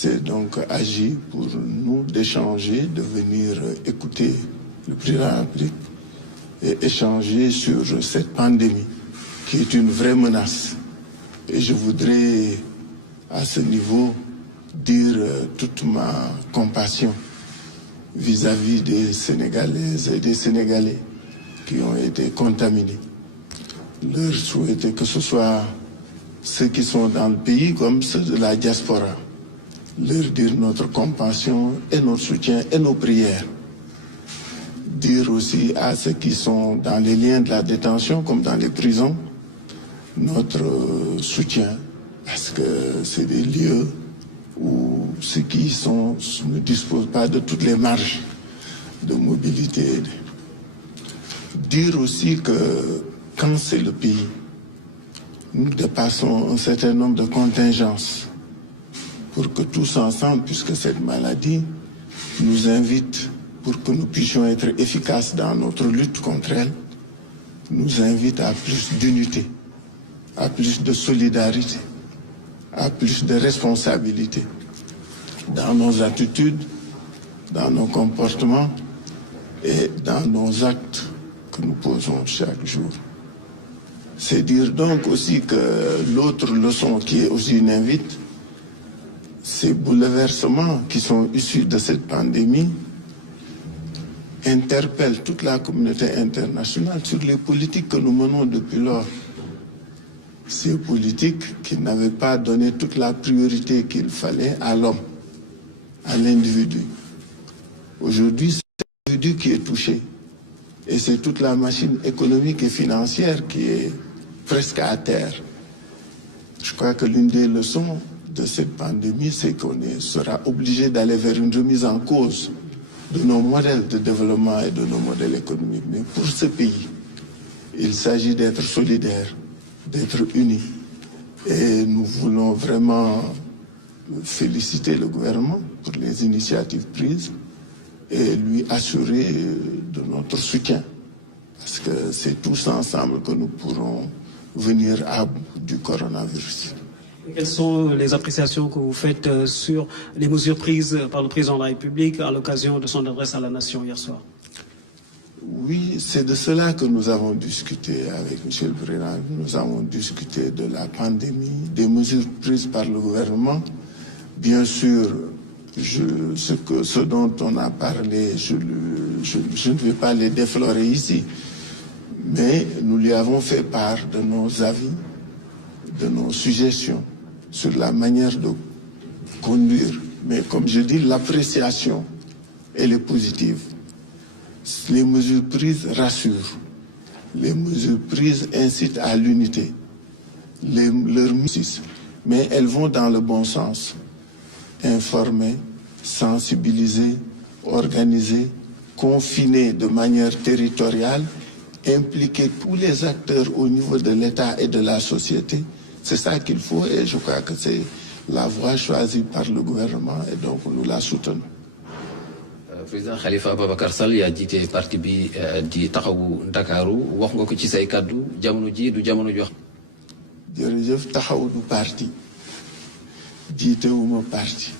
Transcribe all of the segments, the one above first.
s'est donc agi pour nous d'échanger, de venir écouter le président de la République et échanger sur cette pandémie qui est une vraie menace. Et je voudrais à ce niveau dire toute ma compassion vis-à-vis des Sénégalaises et des Sénégalais qui ont été contaminés. Leur souhaiter que ce soit ceux qui sont dans le pays comme ceux de la diaspora. Leur dire notre compassion et notre soutien et nos prières. Dire aussi à ceux qui sont dans les liens de la détention comme dans les prisons notre soutien parce que c'est des lieux où ceux qui y sont ne disposent pas de toutes les marges de mobilité. Dire aussi que quand c'est le pays, nous dépassons un certain nombre de contingences pour que tous ensemble, puisque cette maladie nous invite pour que nous puissions être efficaces dans notre lutte contre elle, nous invite à plus d'unité, à plus de solidarité, à plus de responsabilité dans nos attitudes, dans nos comportements et dans nos actes que nous posons chaque jour. C'est dire donc aussi que l'autre leçon qui est aussi une invite, ces bouleversements qui sont issus de cette pandémie interpellent toute la communauté internationale sur les politiques que nous menons depuis lors. Ces politiques qui n'avaient pas donné toute la priorité qu'il fallait à l'homme, à l'individu. Aujourd'hui, c'est l'individu qui est touché. Et c'est toute la machine économique et financière qui est presque à terre. Je crois que l'une des leçons de cette pandémie, c'est qu'on sera obligé d'aller vers une remise en cause de nos modèles de développement et de nos modèles économiques. Mais pour ce pays, il s'agit d'être solidaire, d'être unis. Et nous voulons vraiment féliciter le gouvernement pour les initiatives prises et lui assurer de notre soutien. Parce que c'est tous ensemble que nous pourrons venir à bout du coronavirus. Quelles sont les appréciations que vous faites sur les mesures prises par le président de la République à l'occasion de son adresse à la nation hier soir? Oui, c'est de cela que nous avons discuté avec M. le Président. Nous avons discuté de la pandémie, des mesures prises par le gouvernement. Bien sûr, ce dont on a parlé, je ne vais pas les déflorer ici, mais nous lui avons fait part de nos avis, de nos suggestions sur la manière de conduire. Mais comme je dis, l'appréciation, elle est positive. Les mesures prises rassurent. Les mesures prises incitent à l'unité. Mais elles vont dans le bon sens. Informer, sensibiliser, organiser, confiner de manière territoriale, impliquer tous les acteurs au niveau de l'État et de la société. C'est ça qu'il faut et je crois que c'est la voie choisie par le gouvernement et donc nous la soutenons. Président Khalifa Ababacar Sall yaa jiite parti bi di taxawu Ndakaaru wax nga ko ci say kaddu jamono ji du jamono jox. jërëjëf taxawu du parti jiitewuma parti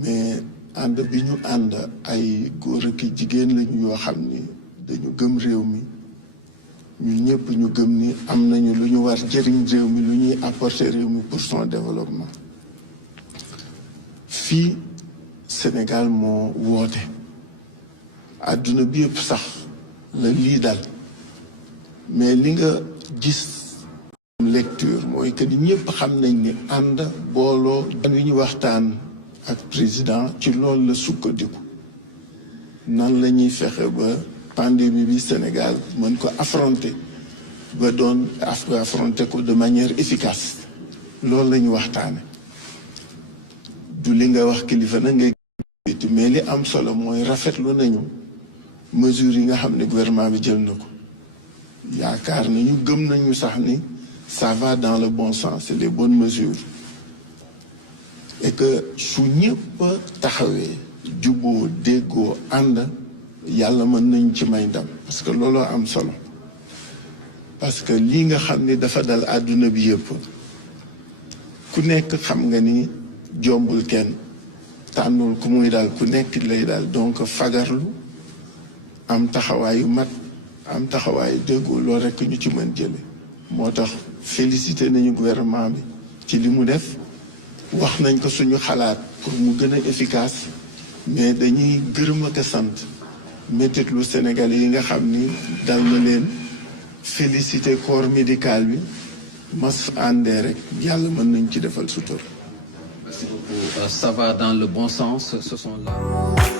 mais ànd bi ñu ànd ay góor ak jigéen lañu yoo xam ni dañu gëm réew mi ñun ñëpp ñu gëm ni am nañu lu ñu war jëriñ réew mi lu ñuy apporter réew mi pour son développement. Fii Sénégal moo woote àdduna bi yëpp sax la lii dal mais li nga gis lecture mooy que ni ñëpp xam nañ ni ànd booloo wi ñu waxtaan ak président ci loolu la sukkandiku nan la ñuy fexe ba pandémie bi Sénégal mën ko affronter ba doon affronter ko de manière efficace loolu la ñu waxtaane du li nga wax kilifa na nga mais li am solo mooy rafetlu nañu mesures yi nga xam ne gouvernement bi jël na ko yaakaar nañu gëm nañu sax ni ça va dans le bon sens c'est les bonnes mesures et que su ñëpp taxawee juboo déggoo ànd yàlla mën nañ ci may ndam parce que looloo am solo parce que lii nga xam ne dafa dal àdduna bi yëpp ku nekk xam nga ni jombul kenn tànnul ku muy daal ku nekk lay daal donc fagarlu am taxawaayu mat am taxawaayu déggoo loolu rekk ñu ci mën jële moo tax félicité nañu gouvernement bi ci li mu def wax nañ ko suñu xalaat pour mu gën a efficace mais dañuy gërëm ak a sant métit lu Sénégal yi nga xam ni dal na leen félicité corps médical bi mas àndee rek yàlla mën nañ ci defal sutur. Merci beaucoup. Ça va dans le bon sens. Ce sont là.